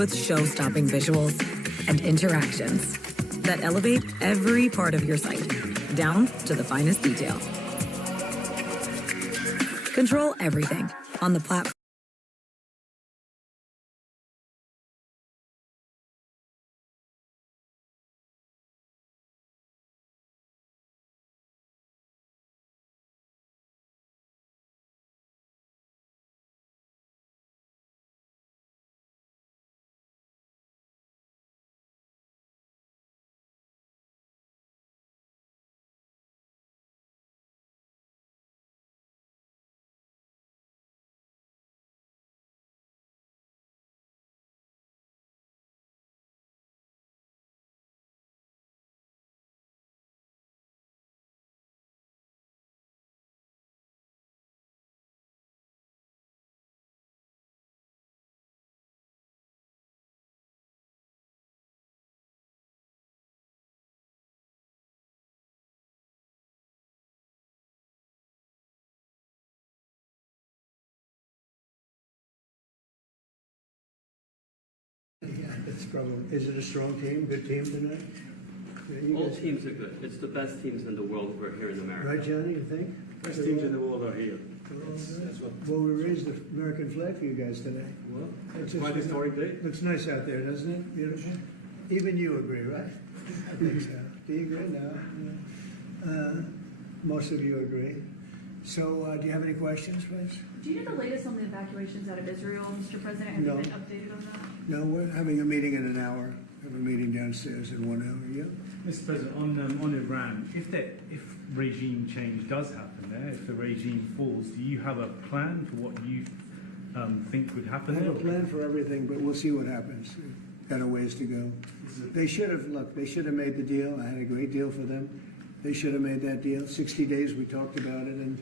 with show-stopping visuals and interactions that elevate every part of your site, down to the finest detail. Control everything on the platform. It's probably, is it a strong team, good team tonight? All teams are good. It's the best teams in the world who are here in America. Right, Johnny, you think? Best teams in the world are here. Well, we raised the American flag for you guys today. Well, It's quite a historic day. Looks nice out there, doesn't it? Beautiful. Even you agree, right? I think so. Do you agree? No. Most of you agree. So, do you have any questions, please? Do you know the latest on the evacuations out of Israel, Mr. President? Have No. you been updated on that? No, we're having a meeting in an hour. We have a meeting downstairs in 1 hour. Yeah? Mr. President, on Iran, if regime change does happen there, if the regime falls, do you have a plan for what you think would happen? I have a plan for everything, but we'll see what happens. Got a ways to go. They should have made the deal. I had a great deal for them. They should have made that deal. 60 days we talked about it, and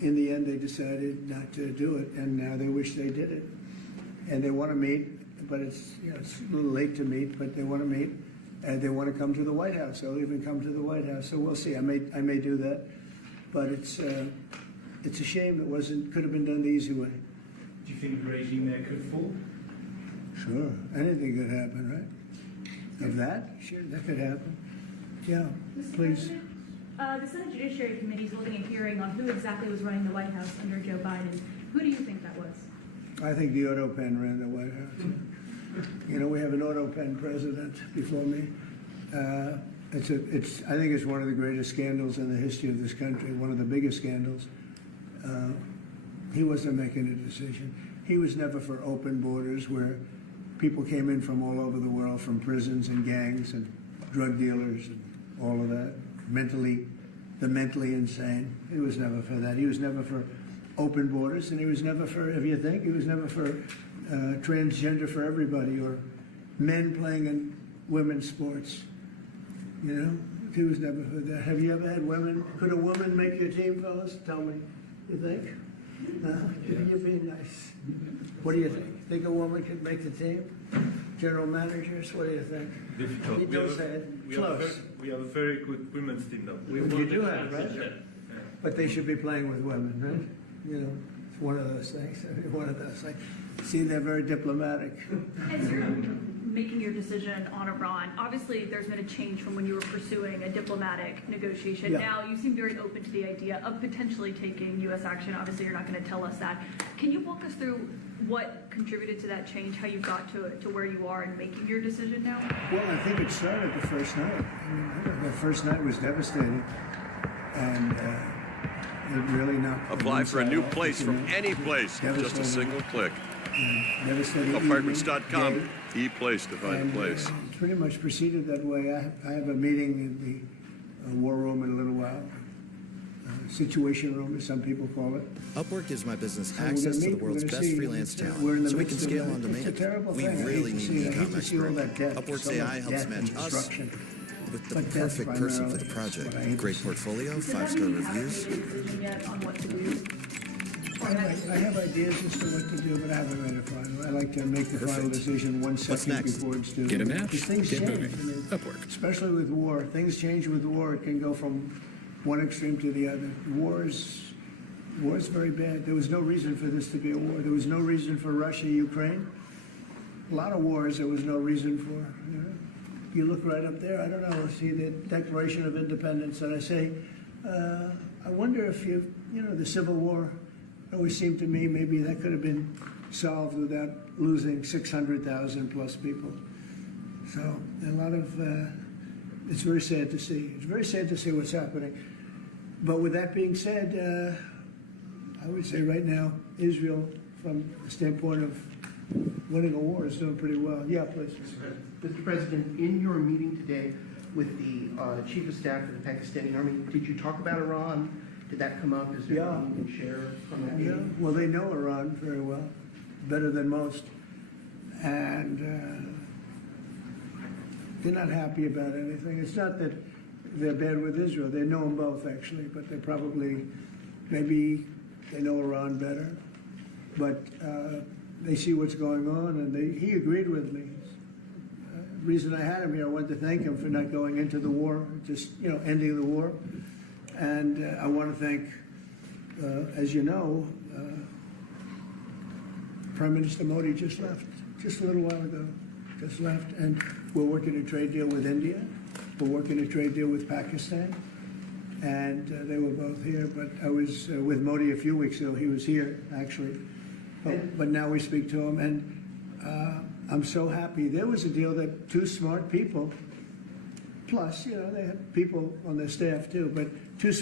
in the end they decided not to do it, and now they wish they did it. And they want to meet, but it's a little late to meet, but they want to meet, and they want to come to the White House. They'll even come to the White House. So we'll see. I may do that, but it's a shame it could have been done the easy way. Do you think the regime there could fall? Sure, anything could happen, right? Of that, sure, that could happen. Yeah, Mr. please. President, the Senate Judiciary Committee is holding a hearing on who exactly was running the White House under Joe Biden. Who do you think that was? I think the auto pen ran the White House. You know, we have an auto pen president before me. I think it's one of the greatest scandals in the history of this country, one of the biggest scandals. He wasn't making a decision. He was never for open borders where people came in from all over the world, from prisons and gangs and drug dealers and all of that, the mentally insane. He was never for that. He was never for open borders, and he was never for, if you think, he was never for transgender for everybody, or men playing in women's sports. You know, he was never for that. Have you ever had women? Could a woman make your team, fellas? Tell me. You think? You're being nice. What do you think? Think a woman could make the team? General managers, what do you think? Difficult. We have a very good women's team now. You do have, right? Yeah. But they should be playing with women, right? You know, it's one of those things. One of those things. See, they're very diplomatic. As you're making your decision on Iran, obviously there's been a change from when you were pursuing a diplomatic negotiation. Yeah. Now you seem very open to the idea of potentially taking U.S. action. Obviously, you're not going to tell us that. Can you walk us through what contributed to that change, how you got to where you are in making your decision now? Well, I think it started the first night. I mean, the first night was devastating, and it really knocked. Apply for a new place from any place with just a single click. Apartments.com, the place to find a place. It's pretty much proceeded that way. I have a meeting in the war room in a little while. Situation room, as some people call it. Upwork gives my business access to the world's best freelance talent, so we can scale on demand. We really need an e-com expert. Upwork's AI helps match us with the perfect person for the project. Great portfolio, 5-star reviews. I have ideas as to what to do, but I haven't made a final. I like to make the final decision 1 second before it's due. Get a match, things get change. moving. I mean, Upwork. especially with war. Things change with war. It can go from one extreme to the other. War is very bad. There was no reason for this to be a war. There was no reason for Russia, Ukraine. a lot of wars there was no reason for. You know? You look right up there, I don't know, see the Declaration of Independence, and I say, I wonder if the Civil War, always seemed to me maybe that could have been solved without losing 600,000 plus people. So a lot of, it's very sad to see. It's very sad to see what's happening. But with that being said, I would say right now, Israel, from the standpoint of winning a war, is doing pretty well. Yeah, please. Mr. President, in your meeting today with the Chief of Staff of the Pakistani Army, did you talk about Iran? Did that come up? Is there anything you can share from that meeting? Yeah, well, they know Iran very well, better than most. And they're not happy about anything. It's not that they're bad with Israel. They know them both, actually, but they probably, maybe they know Iran better. But they see what's going on, and he agreed with me. The reason I had him here, I wanted to thank him for not going into the war, just, ending the war. And I want to thank, as you know, Prime Minister Modi just left, just a little while ago, just left. And we're working a trade deal with India. We're working a trade deal with Pakistan. And they were both here. But I was with Modi a few weeks ago. He was here, actually. But now we speak to him. And I'm so happy. There was a deal that two smart people, plus, they had people on their staff too, but two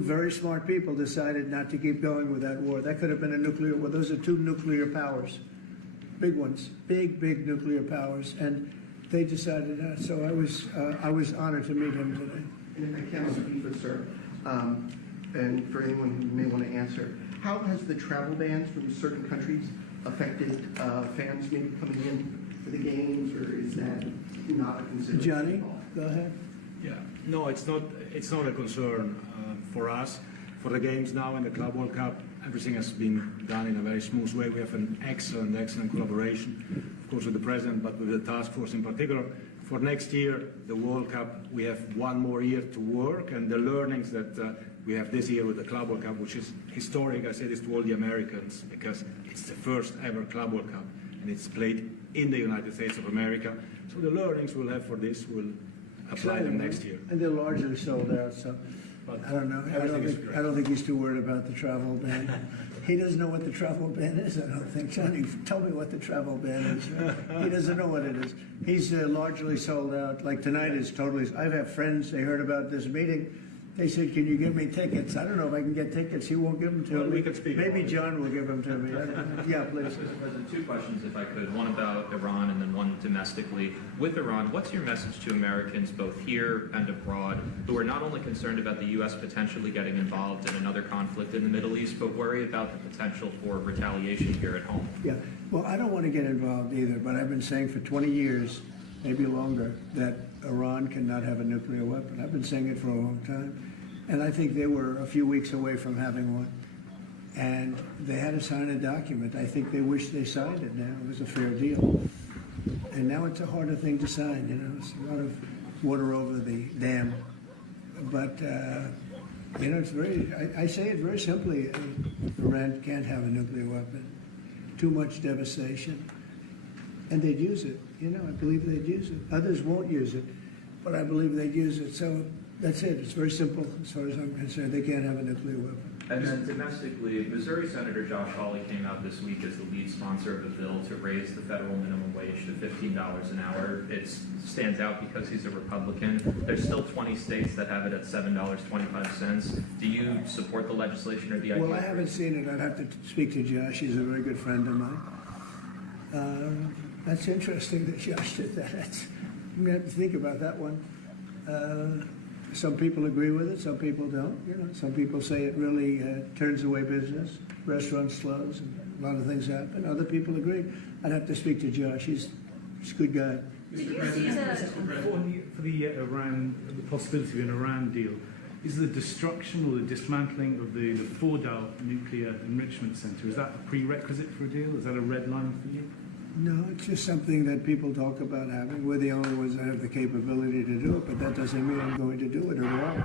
very smart people decided not to keep going with that war. That could have been a nuclear war. Those are two nuclear powers, big ones, big nuclear powers, and they decided that. So I was honored to meet him today. And if I can speak with sir, and for anyone who may want to answer, how has the travel bans from certain countries affected fans maybe coming in for the games, or is that not a consideration? Johnny, go ahead. Yeah, no, it's not a concern for us. For the games now in the Club World Cup, everything has been done in a very smooth way. We have an excellent collaboration, of course, with the president, but with the task force in particular. For next year, the World Cup, we have one more year to work, and the learnings that we have this year with the Club World Cup, which is historic, I say this to all the Americans, because it's the first ever Club World Cup, and it's played in the United States of America. So the learnings we'll have for this will apply them next year. And they're largely sold out, so But I don't know. I don't think he's too worried about the travel ban. He doesn't know what the travel ban is, I don't think. Johnny, tell me what the travel ban is. He doesn't know what it is. He's largely sold out. Like tonight is totally. I've had friends, they heard about this meeting. They said, can you give me tickets? I don't know if I can get tickets. He won't give them to me. We could speak. Maybe John will give them to me. Yeah, please. Mr. President, two questions, if I could. One about Iran and then one domestically. With Iran, what's your message to Americans both here and abroad who are not only concerned about the U.S. potentially getting involved in another conflict in the Middle East, but worry about the potential for retaliation here at home? Yeah, well, I don't want to get involved either, but I've been saying for 20 years, maybe longer, that Iran cannot have a nuclear weapon. I've been saying it for a long time. And I think they were a few weeks away from having one. And they had to sign a document. I think they wish they signed it now. It was a fair deal. And now it's a harder thing to sign, It's a lot of water over the dam. But, it's very, I say it very simply. Iran can't have a nuclear weapon. Too much devastation. And they'd use it. I believe they'd use it. Others won't use it, but I believe they'd use it. So that's it. It's very simple as far as I'm concerned. They can't have a nuclear weapon. And then domestically, Missouri Senator Josh Hawley came out this week as the lead sponsor of a bill to raise the federal minimum wage to $15 an hour. It stands out because he's a Republican. There's still 20 states that have it at $7.25. Do you support the legislation or the idea? Well, I haven't seen it. I'd have to speak to Josh. He's a very good friend of mine. That's interesting that Josh did that. I'm going to have to think about that one. Some people agree with it, some people don't. Some people say it really turns away business. Restaurants close, and a lot of things happen. Other people agree. I'd have to speak to Josh. He's a good guy. For the Iran, the possibility of an Iran deal, is the destruction or the dismantling of the Fordow nuclear enrichment center, is that a prerequisite for a deal? Is that a red line for you? No, it's just something that people talk about having. We're the only ones that have the capability to do it, but that doesn't mean I'm going to do it at all.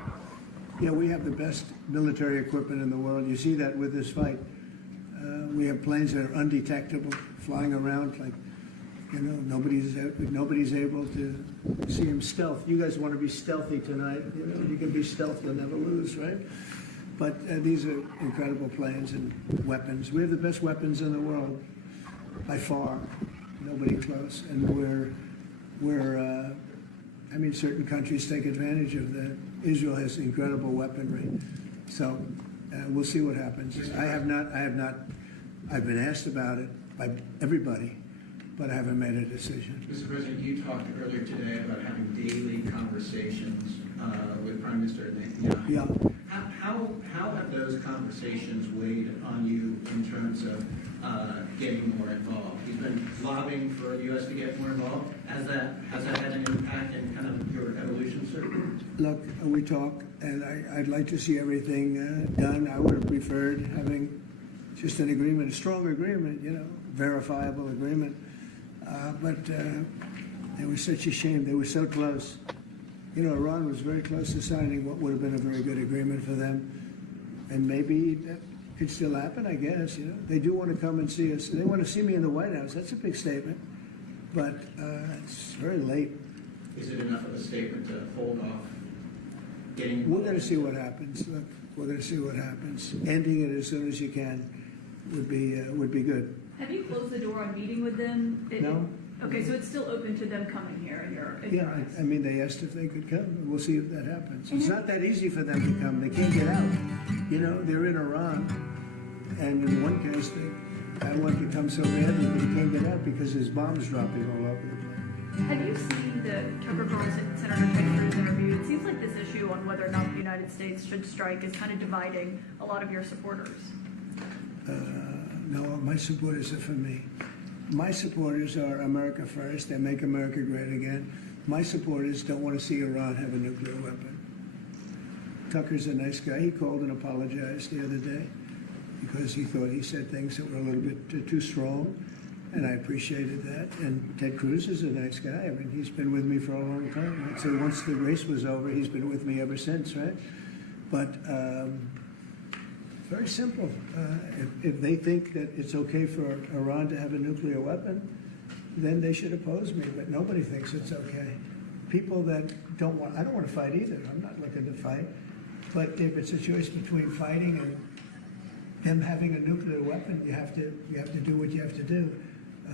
Yeah, we have the best military equipment in the world. You see that with this fight. We have planes that are undetectable, flying around like You know, nobody's able to see him stealth. You guys want to be stealthy tonight. You know, you can be stealthy, you'll never lose, right? But these are incredible planes and weapons. We have the best weapons in the world, by far. Nobody close. And I mean, certain countries take advantage of that. Israel has incredible weaponry. So we'll see what happens. I've been asked about it by everybody, but I haven't made a decision. Mr. President, you talked earlier today about having daily conversations with Prime Minister Netanyahu. Yeah. How have those conversations weighed on you in terms of getting more involved? He's been lobbying for the U.S. to get more involved. Has that had an impact in kind of your evolution, sir? Look, we talk, and I'd like to see everything done. I would have preferred having just an agreement, a strong agreement, you know, verifiable agreement. But it was such a shame. They were so close. You know, Iran was very close to signing what would have been a very good agreement for them. And maybe that could still happen, I guess. You know, they do want to come and see us. They want to see me in the White House. That's a big statement. But it's very late. Is it enough of a statement to hold off getting? We're going to see what happens. Look, we're going to see what happens. Ending it as soon as you can would be good. Have you closed the door on meeting with them? No. Okay, so it's still open to them coming here in your eyes. I mean, they asked if they could come. We'll see if that happens. It's not that easy for them to come. They can't get out. You know, they're in Iran, and in one case, I want to come so badly, but he can't get out because there's bombs dropping all over the place. Have you seen the Tucker Carlson Senator Ted Cruz interview? It seems like this issue on whether or not the United States should strike is kind of dividing a lot of your supporters. No, my supporters are for me. My supporters are America first. They make America great again. My supporters don't want to see Iran have a nuclear weapon. Tucker's a nice guy. He called and apologized the other day because he thought he said things that were a little bit too strong, and I appreciated that. And Ted Cruz is a nice guy. I mean, he's been with me for a long time. I'd say once the race was over, he's been with me ever since, right? But very simple. If they think that it's okay for Iran to have a nuclear weapon, then they should oppose me. But nobody thinks it's okay. People that don't want, I don't want to fight either. I'm not looking to fight. But if it's a choice between fighting and them having a nuclear weapon, you have to do what you have to do.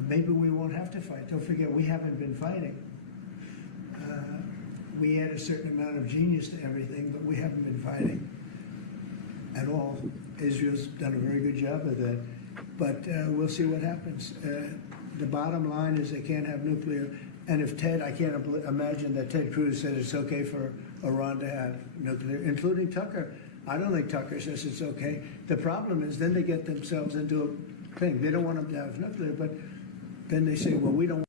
Maybe we won't have to fight. Don't forget, we haven't been fighting. We add a certain amount of genius to everything, but we haven't been fighting at all. Israel's done a very good job of that. But we'll see what happens. The bottom line is they can't have nuclear. And if I can't imagine that Ted Cruz said it's okay for Iran to have nuclear, including Tucker. I don't think Tucker says it's okay. The problem is then they get themselves into a thing. They don't want them to have nuclear, but then they say, well, we don't.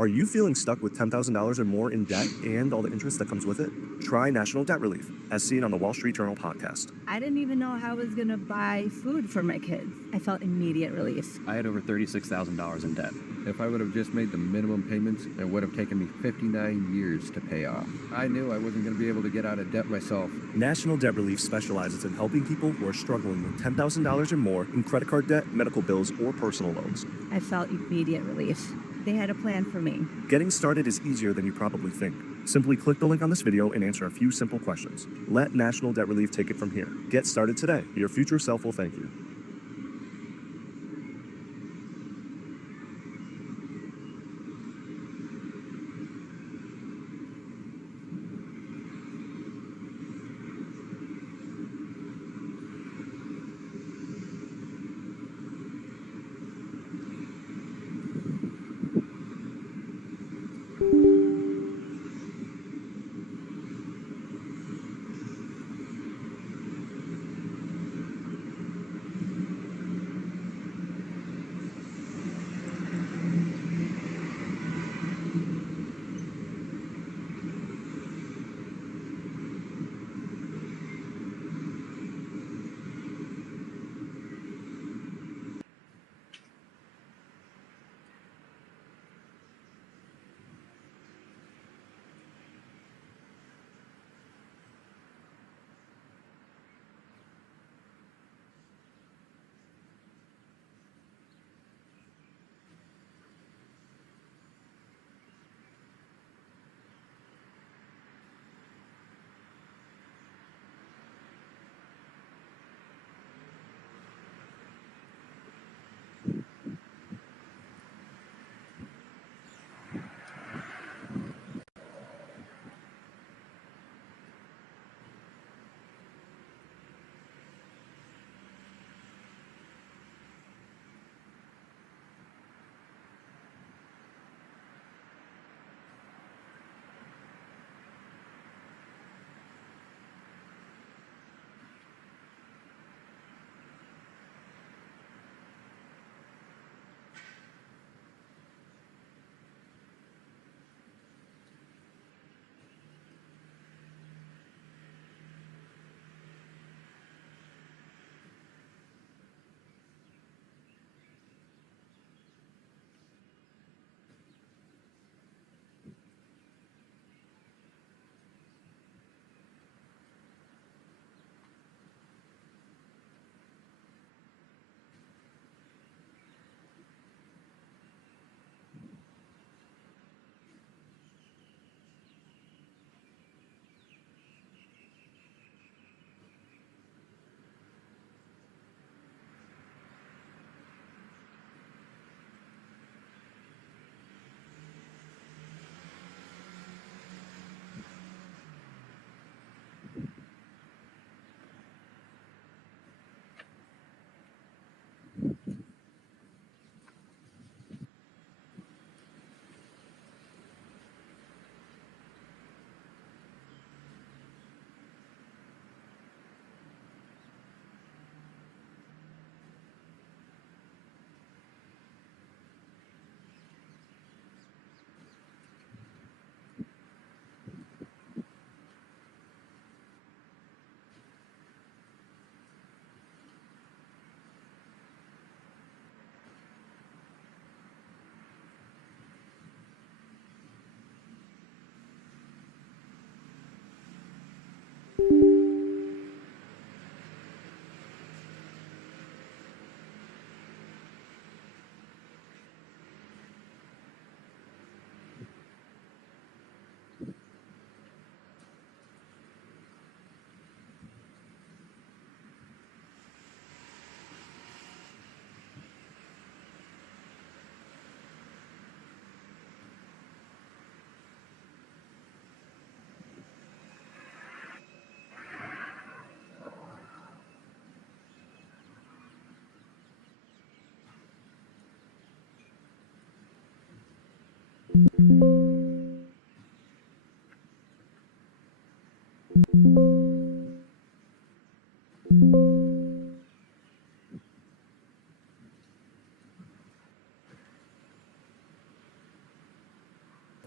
Are you feeling stuck with $10,000 or more in debt and all the interest that comes with it? Try National Debt Relief, as seen on the Wall Street Journal podcast. I didn't even know how I was going to buy food for my kids. I felt immediate relief. I had over $36,000 in debt. If I would have just made the minimum payments, it would have taken me 59 years to pay off. I knew I wasn't going to be able to get out of debt myself. National Debt Relief specializes in helping people who are struggling with $10,000 or more in credit card debt, medical bills, or personal loans. I felt immediate relief. They had a plan for me. Getting started is easier than you probably think. Simply click the link on this video and answer a few simple questions. Let National Debt Relief take it from here. Get started today. Your future self will thank you.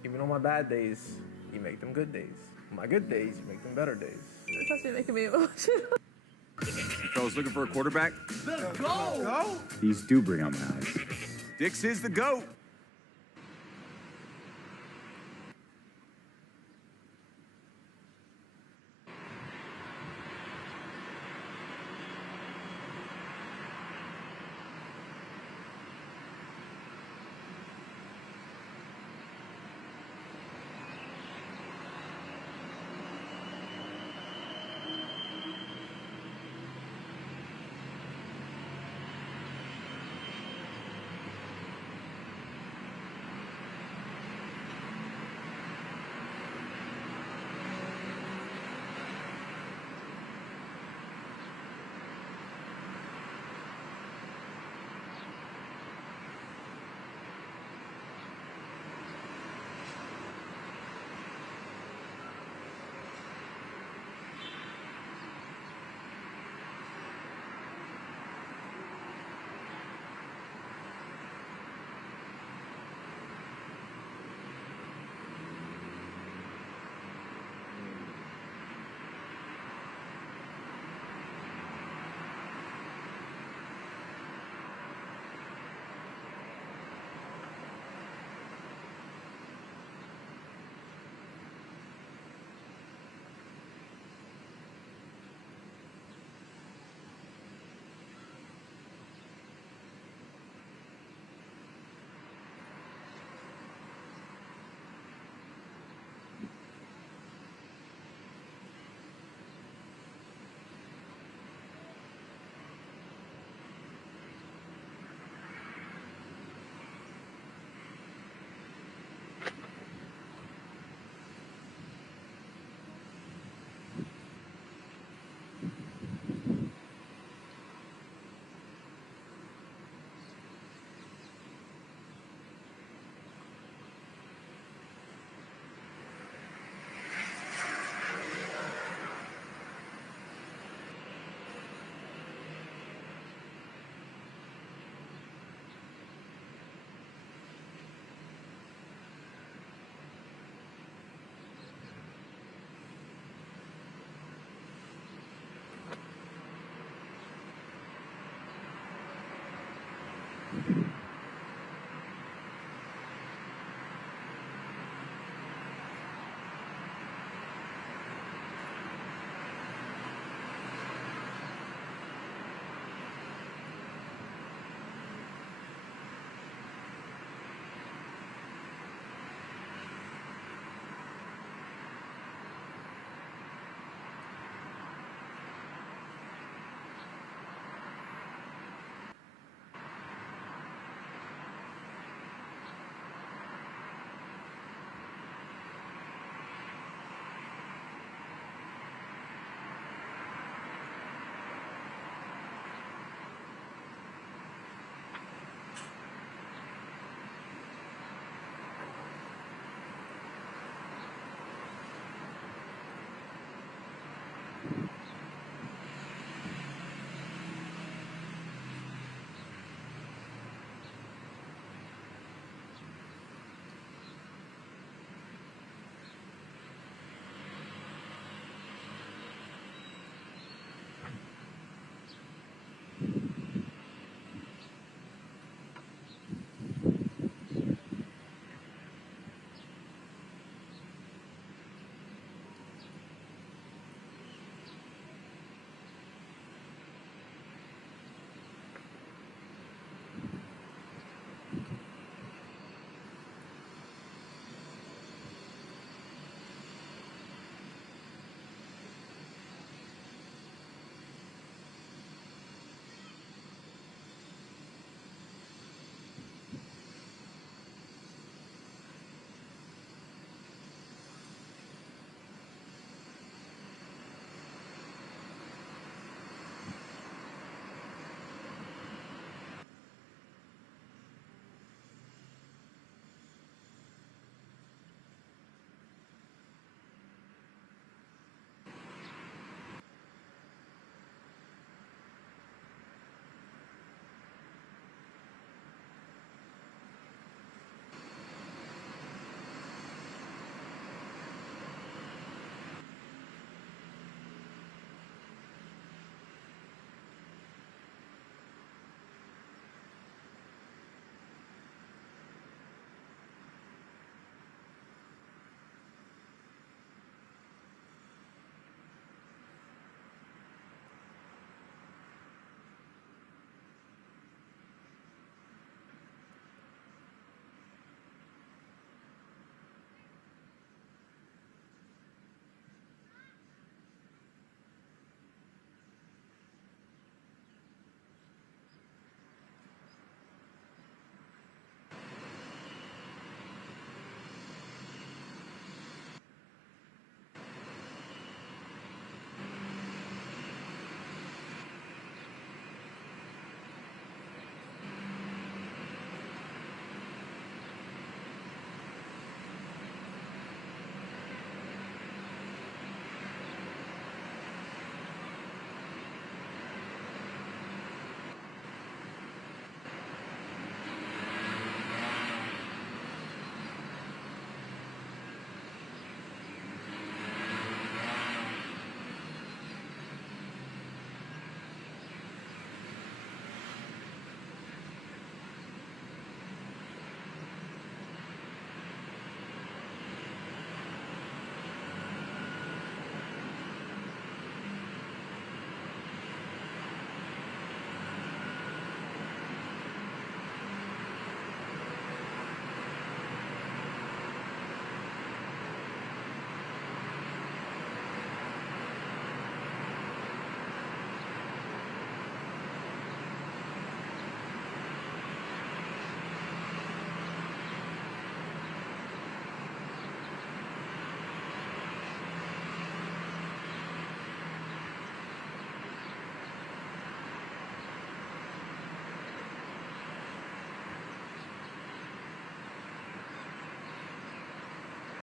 Even on my bad days, you make them good days. On my good days, you make them better days. It's actually making me emotional. You fellas looking for a quarterback? Let's go! These do bring out my eyes. Dix is the GOAT.